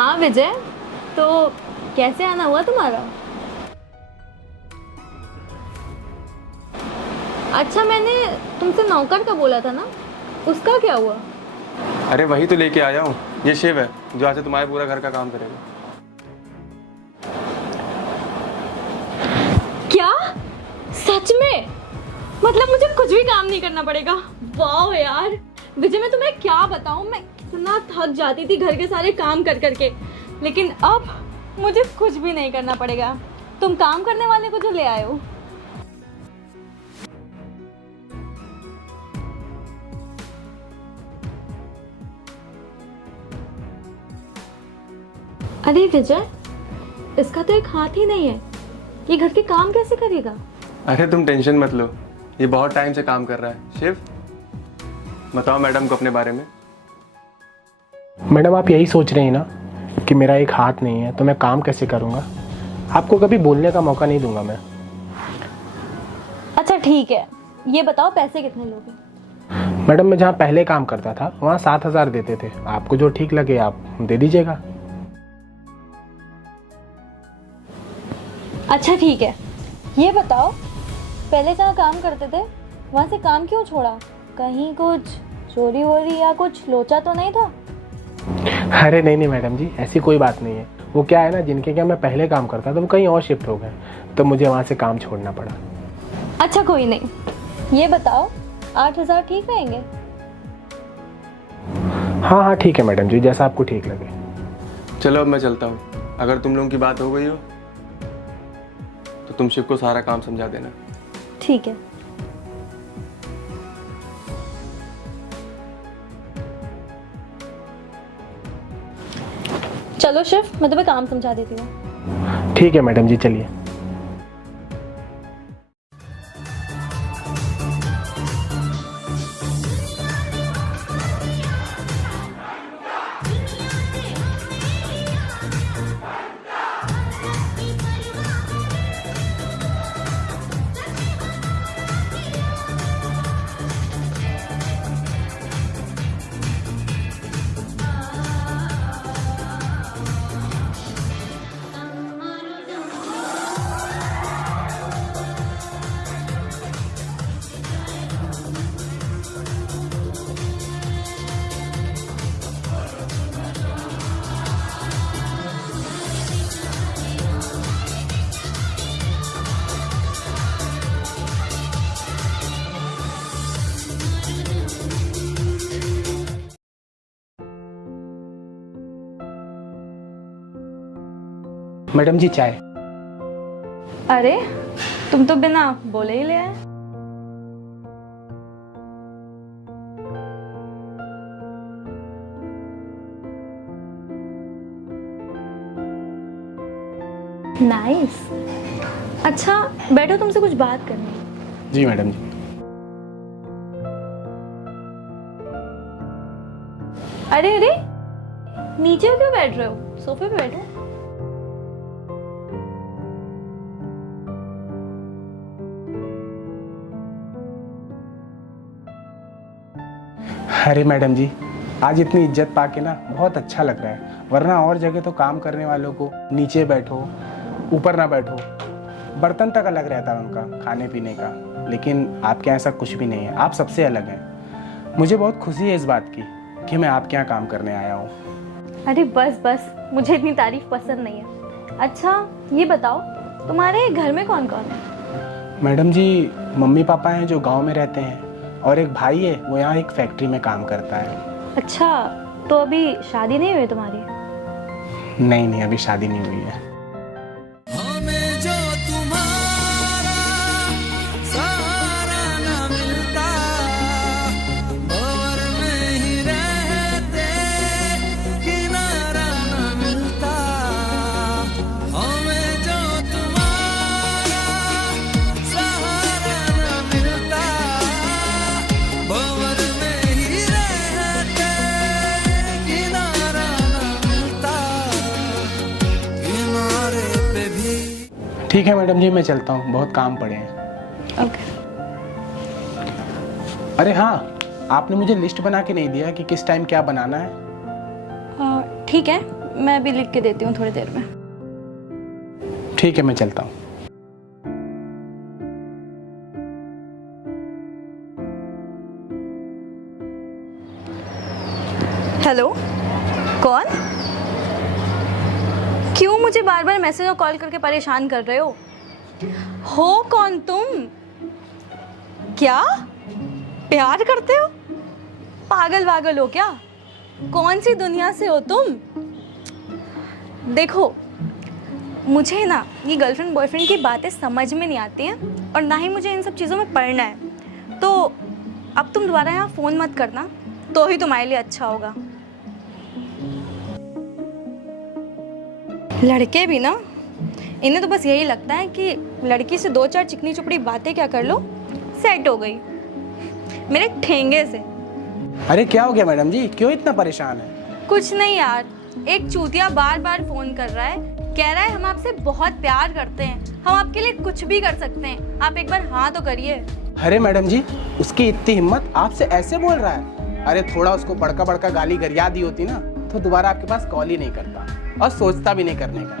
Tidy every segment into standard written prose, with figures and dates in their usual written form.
हाँ विजय, तो कैसे आना हुआ तुम्हारा? अच्छा, मैंने तुमसे नौकर का बोला था ना, उसका क्या हुआ? अरे वही तो लेके आया हूँ। ये शिव है जो आज से तुम्हारे पूरा घर का काम करेगा। क्या? सच में? मतलब मुझे कुछ भी काम नहीं करना पड़ेगा? वाह यार विजय, मैं तुम्हें क्या बताऊं, मैं कितना थक जाती थी घर के सारे काम कर करके, लेकिन अब मुझे कुछ भी नहीं करना पड़ेगा। तुम काम करने वाले को जो ले आए हो। अरे विजय, इसका तो एक हाथ ही नहीं है, ये घर के काम कैसे करेगा? अरे तुम टेंशन मत लो, ये बहुत टाइम से काम कर रहा है। शिव, बताओ मैडम को अपने बारे में। मैडम आप यही सोच रही हैं ना कि मेरा एक हाथ नहीं है तो मैं काम कैसे करूँगा। आपको कभी बोलने का मौका नहीं दूंगा मैं। अच्छा ठीक है, ये बताओ पैसे कितने लोगे? मैडम मैं जहाँ पहले काम करता था वहाँ 7,000 देते थे। आपको जो ठीक लगे आप दे दीजिएगा। अच्छा ठीक है, ये बताओ पहले जहाँ काम करते थे वहाँ से काम क्यों छोड़ा? कहीं कुछ चोरी वोरी या कुछ लोचा तो नहीं था? अरे नहीं मैडम जी, ऐसी कोई बात नहीं है। वो क्या है ना, जिनके क्या मैं पहले काम करता था वो कहीं और शिफ्ट हो गए तो मुझे वहाँ से काम छोड़ना पड़ा। अच्छा कोई नहीं, ये बताओ 8,000 ठीक रहेंगे? हाँ ठीक है मैडम जी, जैसा आपको ठीक लगे। चलो अब मैं चलता हूँ। अगर तुम लोगों की बात हो गई हो तो तुम शिव को सारा काम समझा देना। ठीक है। चलो शिव, मैं तुम्हें काम समझा देती हूँ। ठीक है मैडम जी, चलिए। मैडम जी चाय। अरे तुम तो बिना बोले ही ले आए। नाइस। अच्छा बैठो, तुमसे कुछ बात करनी है। जी मैडम जी। अरे अरे, नीचे क्यों बैठ रहे हो? सोफे पे बैठो। अरे मैडम जी, आज इतनी इज्जत पाके ना बहुत अच्छा लग रहा है। वरना और जगह तो काम करने वालों को नीचे बैठो, ऊपर ना बैठो, बर्तन तक अलग रहता है उनका खाने पीने का। लेकिन आपके यहाँ ऐसा कुछ भी नहीं है, आप सबसे अलग हैं। मुझे बहुत खुशी है इस बात की कि मैं आपके यहाँ काम करने आया हूँ। अरे बस बस, मुझे इतनी तारीफ पसंद नहीं है। अच्छा ये बताओ, तुम्हारे घर में कौन कौन है? मैडम जी मम्मी पापा हैं जो गाँव में रहते हैं, और एक भाई है वो यहाँ एक फैक्ट्री में काम करता है। अच्छा, तो अभी शादी नहीं हुई तुम्हारी? नहीं अभी शादी नहीं हुई है। हमें जो तुम्हारा सहारा न मिलता, भंवर में ही रहते किनारा न मिलता। हमें जो तुम्हारा सहारा न मिलता, भंवर में ही रहते किनारा न मिलता। किनारे पे भी। ठीक है मैडम जी, मैं चलता हूँ, बहुत काम पड़े हैं। ओके। अरे हाँ, आपने मुझे लिस्ट बना के नहीं दिया कि किस टाइम क्या बनाना है। ठीक है, मैं अभी लिख के देती हूँ थोड़ी देर में। ठीक है, मैं चलता हूँ। हेलो, कौन? क्यों मुझे बार बार मैसेज और कॉल करके परेशान कर रहे हो कौन तुम? क्या प्यार करते हो? पागल वागल हो क्या? कौन सी दुनिया से हो तुम? देखो, मुझे ना ये गर्लफ्रेंड बॉयफ्रेंड की बातें समझ में नहीं आती हैं और ना ही मुझे इन सब चीज़ों में पढ़ना है। तो अब तुम दोबारा यहाँ फ़ोन मत करना, तो ही तुम्हारे लिए अच्छा होगा। लड़के भी ना, इन्हें तो बस यही लगता है कि लड़की से 2-4 चिकनी चुपड़ी बातें क्या कर लो, सेट हो गई। मेरे ठेंगे से। अरे क्या हो गया मैडम जी, क्यों इतना परेशान है? कुछ नहीं यार, एक चूतिया बार बार फोन कर रहा है, कह रहा है हम आपसे बहुत प्यार करते हैं, हम आपके लिए कुछ भी कर सकते हैं, आप एक बार हाँ तो करिए। अरे मैडम जी, उसकी इतनी हिम्मत, आपसे ऐसे बोल रहा है? अरे थोड़ा उसको बड़का बड़का गाली गरिया दी होती ना, तो दोबारा आपके पास कॉल ही नहीं करता और सोचता भी नहीं करने का।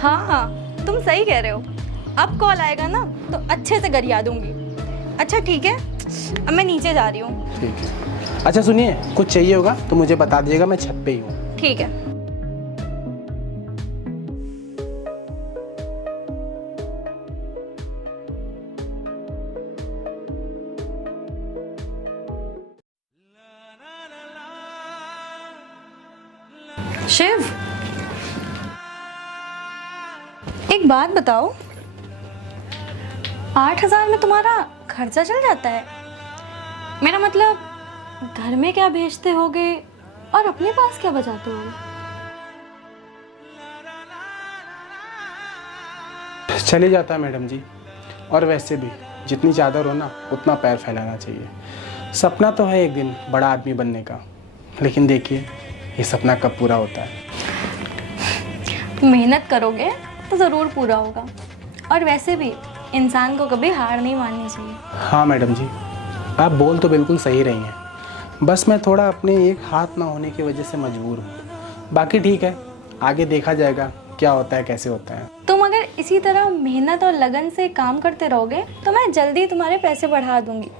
हाँ, तुम सही कह रहे हो। अब कॉल आएगा ना तो अच्छे से गरिया दूंगी। अच्छा ठीक है, अब मैं नीचे जा रही हूँ। ठीक है। अच्छा सुनिए, कुछ चाहिए होगा तो मुझे बता दीजिएगा, मैं छत पे ही हूँ। ठीक है। शिव, एक बात बताओ, 8,000 में तुम्हारा खर्चा चल जाता है? मेरा मतलब घर में क्या भेजते होगे और अपने पास क्या बचाते होगे? चले जाता है मैडम जी, और वैसे भी जितनी चादर हो ना उतना पैर फैलाना चाहिए। सपना तो है एक दिन बड़ा आदमी बनने का, लेकिन देखिए ये सपना कब पूरा होता है। मेहनत करोगे तो ज़रूर पूरा होगा, और वैसे भी इंसान को कभी हार नहीं माननी चाहिए। हाँ मैडम जी, आप बोल तो बिल्कुल सही रही हैं, बस मैं थोड़ा अपने एक हाथ ना होने की वजह से मजबूर हूँ। बाकी ठीक है, आगे देखा जाएगा क्या होता है, कैसे होता है। तुम अगर इसी तरह मेहनत और लगन से काम करते रहोगे तो मैं जल्दी तुम्हारे पैसे बढ़ा दूंगी।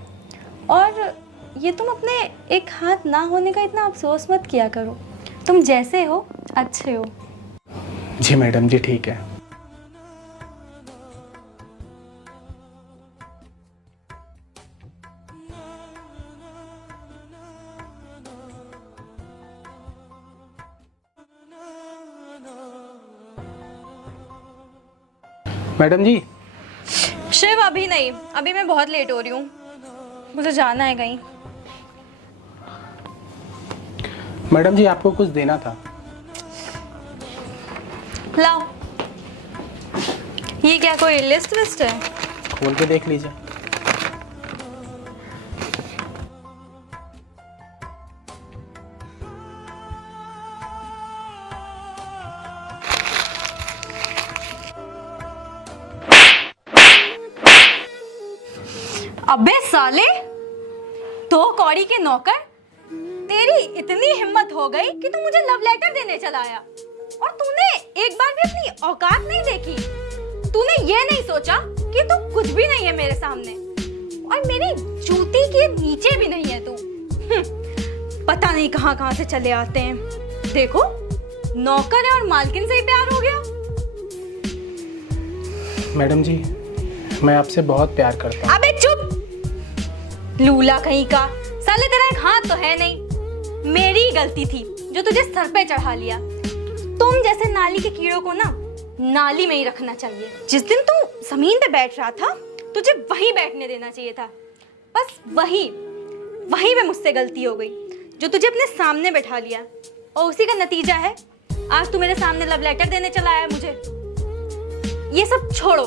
और ये तुम अपने एक हाथ ना होने का इतना अफसोस मत किया करो, तुम जैसे हो अच्छे हो। जी मैडम जी, ठीक है। मैडम जी, शिव अभी नहीं, अभी मैं बहुत लेट हो रही हूँ, मुझे जाना है कहीं। मैडम जी आपको कुछ देना था। लाओ, ये क्या कोई लिस्ट विस्ट है? खोल के देख लीजिए। अबे साले, 2 कौड़ी के नौकर, तेरी इतनी हिम्मत हो गई कि तू मुझे लव लेटर देने चला आया, और तूने एक बार भी अपनी औकात नहीं देखी। तूने ये नहीं सोचा कि तू कुछ भी नहीं है मेरे सामने, और मेरी जूती के नीचे भी नहीं है तू। पता नहीं कहां कहां से चले आते हैं। देखो, नौकर है और मालकिन से ही प्यार हो गया। मैडम जी, मैं आपसे बहुत प्यार करता हूँ। अबे चुप, लूला कहीं का। साले तेरा एक हाथ तो है नहीं, मेरी गलती थी जो तुझे सर पे चढ़ा लिया। तुम जैसे नाली के कीड़ों को ना नाली में ही रखना चाहिए। जिस दिन तू जमीन पे बैठ रहा था, तुझे वहीं बैठने देना चाहिए था। बस वहीं पे मुझसे गलती हो गई जो तुझे अपने सामने बैठा लिया, और उसी का नतीजा है आज तू मेरे सामने लव लेटर देने चला आया मुझे। ये सब छोड़ो,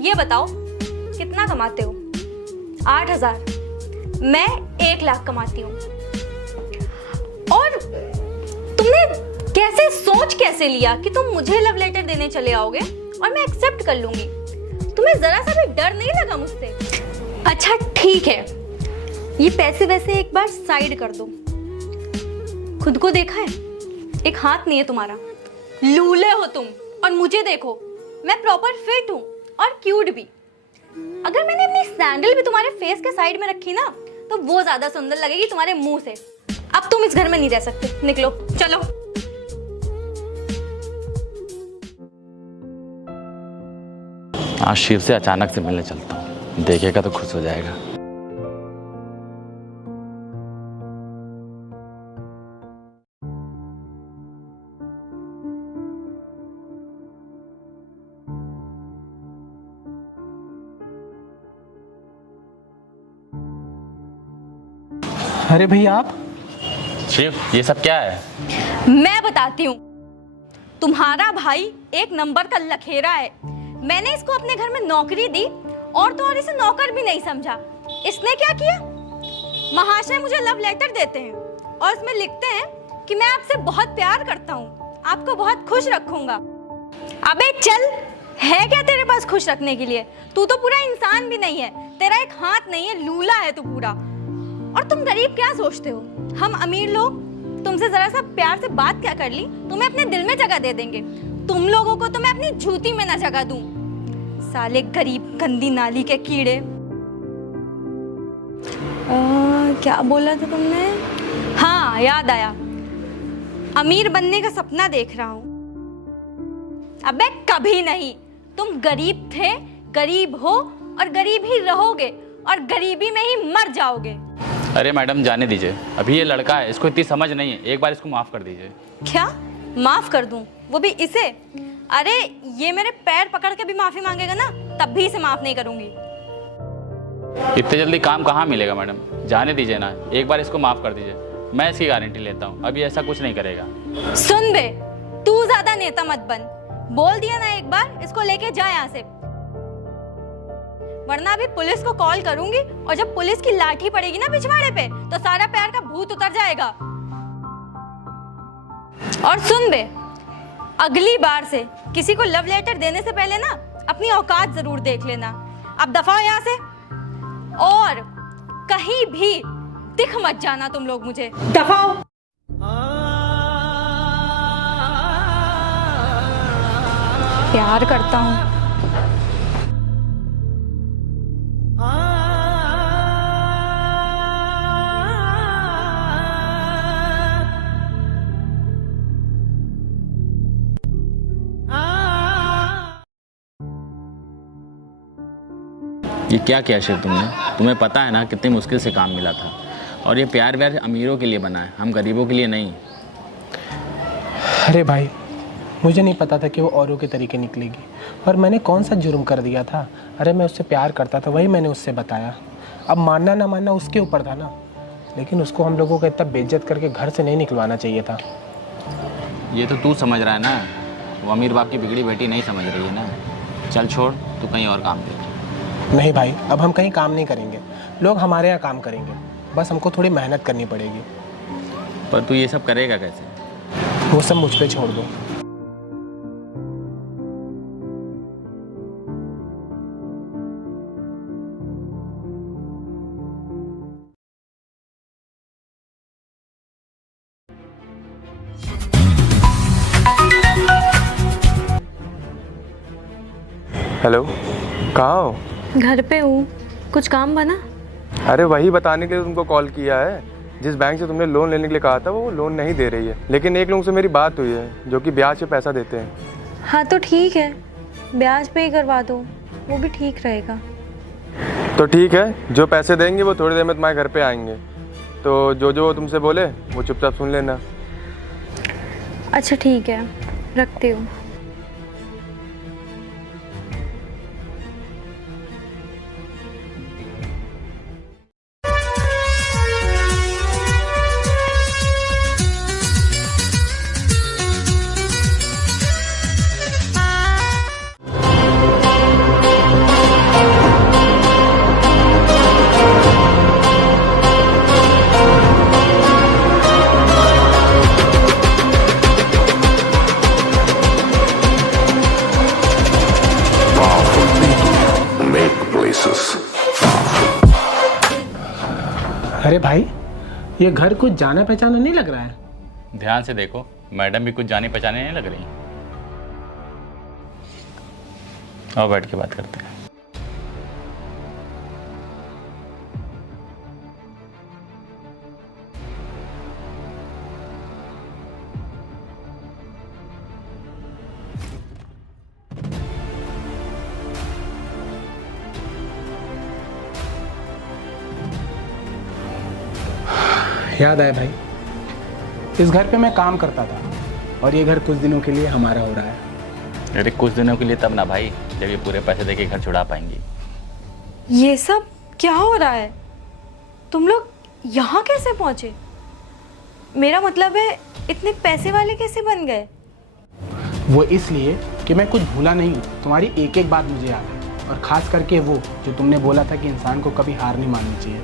ये बताओ कितना कमाते हो? 8,000, मैं 1 लाख कमाती हूँ। और तुमने कैसे लिया कि तुम मुझे लव लेटर देने चले आओगे और मैं एक्सेप्ट कर लूंगी? तुम्हें जरा सा भी डर नहीं लगा मुझसे? अच्छा ठीक है, ये पैसे वैसे एक बार साइड कर दो। खुद को देखा है एक हाथ नहीं है तुम्हारा, लूले हो तुम। और मुझे देखो, मैं प्रॉपर फिट हूँ और क्यूट भी। अगर मैंने अपनी सैंडल भी तुम्हारे फेस के साइड में रखी ना, तो वो ज्यादा सुंदर लगेगी तुम्हारे मुंह से। अब तुम इस घर में नहीं रह सकते, निकलो, चलो। आज शिव से अचानक से मिलने चलता हूँ, देखेगा तो खुश हो जाएगा। अरे भैया आप, शिव ये सब क्या है? मैं बताती हूँ। तुम्हारा भाई एक नंबर का लखेरा है। मैंने इसको अपने घर में नौकरी दी और तो और इसे नौकर भी नहीं समझा। इसने क्या किया? महाशय मुझे लव लेटर देते हैं और इसमें लिखते हैं कि मैं आपसे बहुत प्यार करता हूँ, आपको बहुत खुश रखूंगा। अबे चल, है क्या तेरे पास खुश रखने के लिए? तू तो पूरा इंसान भी नहीं है, तेरा एक हाथ नहीं है, लूला है तू पूरा। और तुम गरीब क्या सोचते हो? हम अमीर लोग तुमसे जरा सा प्यार से बात क्या कर ली, तुम्हें अपने दिल में जगह दे देंगे। तुम लोगों को तो मैं अपनी जूती में ना जगह दूं। साले गरीब गंदी नाली के कीड़े। क्या बोला था तुमने? हाँ याद आया, अमीर बनने का सपना देख रहा हूँ। अबे कभी नहीं, तुम गरीब थे, गरीब हो और गरीब ही रहोगे और गरीबी में ही मर जाओगे। अरे मैडम जाने दीजिए, अभी ये लड़का है, इसको इतनी समझ नहीं है, एक बार इसको माफ कर दीजिए। क्या माफ कर दूं? वो भी इसे? अरे ये मेरे पैर पकड़ के भी माफी मांगेगा ना, तब भी इसे माफ नहीं करूंगी। इतने जल्दी काम कहाँ मिलेगा मैडम, जाने दीजिए ना, एक बार इसको माफ कर दीजिए, मैं इसकी गारंटी लेता हूँ अभी ऐसा कुछ नहीं करेगा। सुन बे, तू ज्यादा नेता मत बन। बोल दिया ना एक बार, इसको लेके जा यहाँ से, वरना अभी पुलिस को कॉल करूंगी और जब पुलिस की लाठी पड़ेगी ना पिछवाड़े पे, तो सारा प्यार का भूत उतर जाएगा। और सुन बे, अगली बार से किसी को लव लेटर देने से पहले ना अपनी औकात जरूर देख लेना। अब दफा हो यहाँ से, और कहीं भी दिख मत जाना तुम लोग मुझे। दफा हो। प्यार करता हूँ। ये क्या किया शिव तुमने? तुम्हें पता है ना कितनी मुश्किल से काम मिला था, और ये प्यार व्यार अमीरों के लिए बना है, हम गरीबों के लिए नहीं। अरे भाई, मुझे नहीं पता था कि वो औरों के तरीके निकलेगी, और मैंने कौन सा जुर्म कर दिया था? अरे मैं उससे प्यार करता था, वही मैंने उससे बताया। अब मानना ना मानना उसके ऊपर था ना, लेकिन उसको हम लोगों को इतना बेइज्जत करके घर से नहीं निकलवाना चाहिए था। ये तो तू समझ रहा है ना, वो अमीर बाप की बिगड़ी बेटी नहीं समझ रही है ना। चल छोड़, तू कहीं और काम दे। नहीं भाई, अब हम कहीं काम नहीं करेंगे, लोग हमारे यहाँ काम करेंगे, बस हमको थोड़ी मेहनत करनी पड़ेगी। पर तू ये सब करेगा कैसे? वो सब मुझ पे छोड़ दो। हेलो, कहाँ हो? घर पे हूँ, कुछ काम बना? अरे वही बताने के लिए तुमको कॉल किया है। जिस बैंक से तुमने लोन लेने के लिए कहा था वो लोन नहीं दे रही है, लेकिन एक लोगों से मेरी बात हुई है जो कि ब्याज पे पैसा देते हैं। हाँ तो ठीक है, ब्याज पे ही करवा दो, वो भी ठीक रहेगा। तो ठीक है, जो पैसे देंगे वो थोड़ी देर में तुम्हारे घर पे आएंगे, तो जो वो तुमसे बोले वो चुपचाप सुन लेना। अच्छा ठीक है, रखती हूँ। अरे भाई, ये घर कुछ जाना पहचाना नहीं लग रहा है। ध्यान से देखो, मैडम भी कुछ जाने पहचाने नहीं लग रही। और बैठ के बात करते हैं। याद आया भाई, इस घर पे मैं काम करता था और ये घर कुछ दिनों के लिए हमारा हो रहा है। अरे कुछ दिनों के लिए तब ना भाई, जब ये पूरे पैसे देके घर छुड़ा पाएंगी। ये सब क्या हो रहा है? तुम लोग यहाँ कैसे पहुँचे? मेरा मतलब है, इतने पैसे वाले कैसे बन गए? वो इसलिए कि मैं कुछ भूला नहीं हूँ। तुम्हारी एक एक बात मुझे याद है, और ख़ास करके वो जो तुमने बोला था कि इंसान को कभी हार नहीं माननी चाहिए,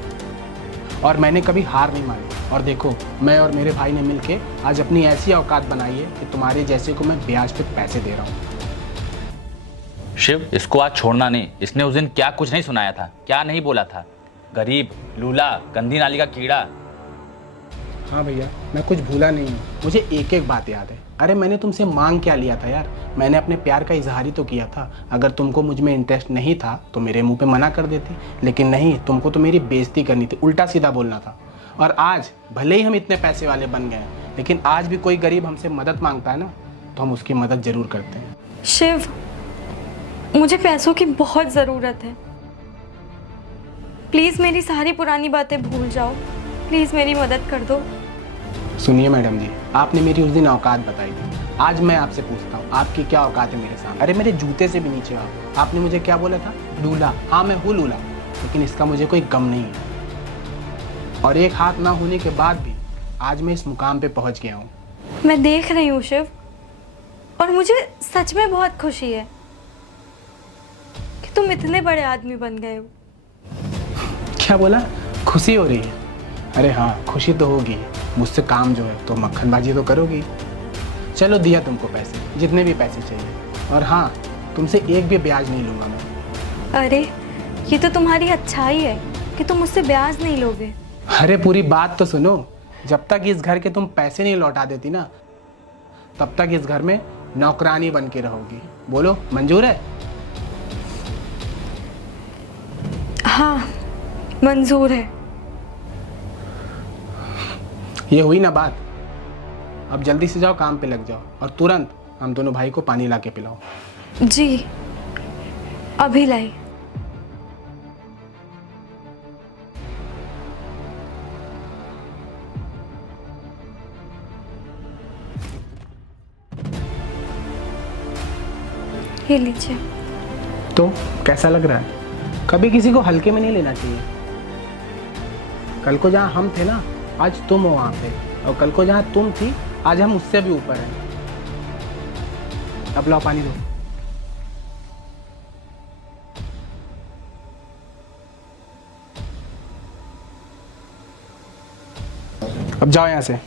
और मैंने कभी हार नहीं मानी। और देखो, मैं और मेरे भाई ने मिलके आज अपनी ऐसी औकात बनाई है कि तुम्हारे जैसे को मैं ब्याज पे पैसे दे रहा हूँ। शिव, इसको आज छोड़ना नहीं। इसने उस दिन क्या कुछ नहीं सुनाया था, क्या नहीं बोला था। गरीब, लूला, गंदी नाली का कीड़ा। हाँ भैया, मैं कुछ भूला नहीं हूँ, मुझे एक एक बात याद है। अरे मैंने तुमसे मांग क्या लिया था यार? मैंने अपने प्यार का इजहार ही तो किया था। अगर तुमको मुझ में इंटरेस्ट नहीं था तो मेरे मुंह पे मना कर देती, लेकिन नहीं, तुमको तो मेरी बेइज्जती करनी थी, उल्टा सीधा बोलना था। और आज भले ही हम इतने पैसे वाले बन गए, लेकिन आज भी कोई गरीब हमसे मदद मांगता है ना, तो हम उसकी मदद ज़रूर करते हैं। शिव, मुझे पैसों की बहुत ज़रूरत है। प्लीज़ मेरी सारी पुरानी बातें भूल जाओ। प्लीज़ मेरी मदद कर दो। सुनिए मैडम जी, आपने मेरी उस दिन औकात बताई थी, आज मैं आपसे पूछता हूँ, आपकी क्या औकात है मेरे सामने? अरे मेरे जूते से भी नीचे आओ। आपने मुझे क्या बोला था? लूला। हाँ, मैं हूँ लूला, लेकिन इसका मुझे कोई गम नहीं है। और एक हाथ ना होने के बाद भी आज मैं इस मुकाम पे पहुँच गया हूँ। मैं देख रही हूँ शिव, और मुझे सच में बहुत खुशी है कि तुम इतने बड़े आदमी बन गए हो। क्या बोला? खुशी हो रही है? अरे हाँ, खुशी तो होगी। मुझसे काम जो है तो मक्खनबाजी तो करोगी। चलो, दिया तुमको पैसे, जितने भी पैसे चाहिए। और हाँ, तुमसे एक भी ब्याज नहीं लूँगा मैं। अरे ये तो तुम्हारी अच्छाई है कि तुम मुझसे ब्याज नहीं लोगे। अरे पूरी बात तो सुनो। जब तक इस घर के तुम पैसे नहीं लौटा देती ना, तब तक इस घर में नौकरानी बन के रहोगी। बोलो, मंजूर है? हाँ, मंजूर है। ये हुई ना बात। अब जल्दी से जाओ, काम पे लग जाओ, और तुरंत हम दोनों भाई को पानी ला के पिलाओ। जी, अभी लाई। ये लीजिए। तो कैसा लग रहा है? कभी किसी को हल्के में नहीं लेना चाहिए। कल को जहाँ हम थे ना, आज तुम हो वहाँ पे, और कल को जहाँ तुम थी, आज हम उससे भी ऊपर हैं। अब लाओ पानी दो। अब जाओ यहाँ से।